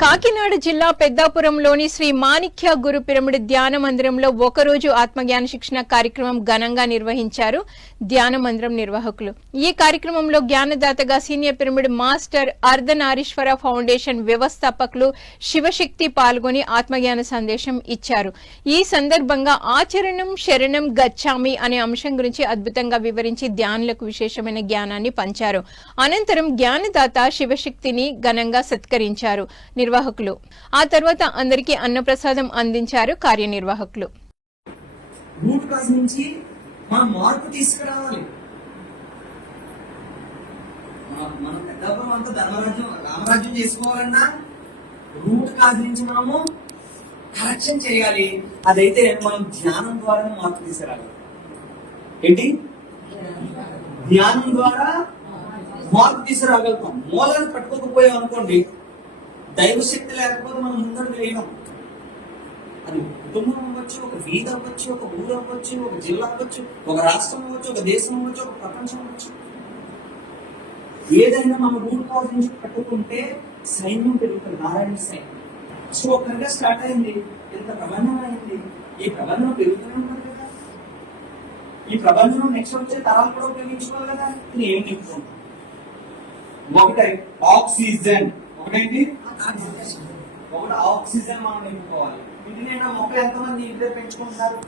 కాకినాడ జిల్లా పెద్దాపురంలోని శ్రీ మాణిక్య గురు పిరమిడ్ ధ్యాన మందిరంలో ఒకరోజు ఆత్మజ్ఞాన శిక్షణ కార్యక్రమం ఘనంగా నిర్వహించారు ధ్యాన మందిరం నిర్వాహకులు. ఈ కార్యక్రమంలో జ్ఞానదాతగా senior pyramid master Ardhanarishwara foundation వ్యవస్థాపకులు శివశక్తి పాల్గొని ఆత్మజ్ఞాన సందేశం ఇచ్చారు. ఈ సందర్భంగా ఆచరణం శరణం గచ్చామి అనే అంశం గురించి అద్భుతంగా వివరించి ధ్యానులకు విశేషమైన జ్ఞానాన్ని పంచారు. అనంతరం జ్ఞానదాత శివశక్తిని ఘనంగా సత్కరించారు నిర్వాహకులు. ఆ తర్వాత అందరికీ అన్నప్రసాదం అందించారు కార్యనిర్వాహకులు. రూట్ కాజ్ నుంచి మనం మార్పు తీసుకురావాలి. మన పెద్దాపురం అంతా ధర్మరాజ్యం రామరాజ్యం చేసుకోవాలన్నా రూట్ కాజ్ నుంచి మనము కరెక్షన్ చేయాలి. అదైతే మనం ధ్యానం ద్వారా మార్పు తీసుకురావాలి. ఏంటి ధ్యానం ద్వారా మార్పు తీసుకురాగలుగుతాం. మూలాన్ని పట్టుకోకపోయాం అనుకోండి, దైవశక్తి లేకపోతే మనం ముందరకు వేయడం. అది కుటుంబం అవ్వచ్చు, ఒక వీధి అవ్వచ్చు, ఒక ఊరు అవ్వచ్చు, ఒక జిల్లా అవ్వచ్చు, ఒక రాష్ట్రం అవ్వచ్చు, ఒక దేశం అవ్వచ్చు, ఒక ప్రపంచం అవ్వచ్చు. ఏదైనా మనం రూట్ కాజ్ నుంచి పట్టుకుంటే సైన్యం పెరుగుతుంది. నారాయణ సైన్యం. సో ఒక్కరిగా స్టార్ట్ అయింది, ఎంత ప్రబంధం అయింది. ఈ ప్రబంధం పెరుగుతూనే ఉంటుంది కదా. ఈ ప్రబంధం నెక్స్ట్ వచ్చే తరాలు కూడా ఉపయోగించుకోవాలి కదా. ఇది ఏం చెప్తుంది? ఒకటి ఆక్సిజన్. ఒకటి ఆక్సిజన్ మనం నింపుకోవాలి. ఇంటి నిండా మొక్క ఎంతమంది ఇంట్లో పెంచుకుంటున్నారు?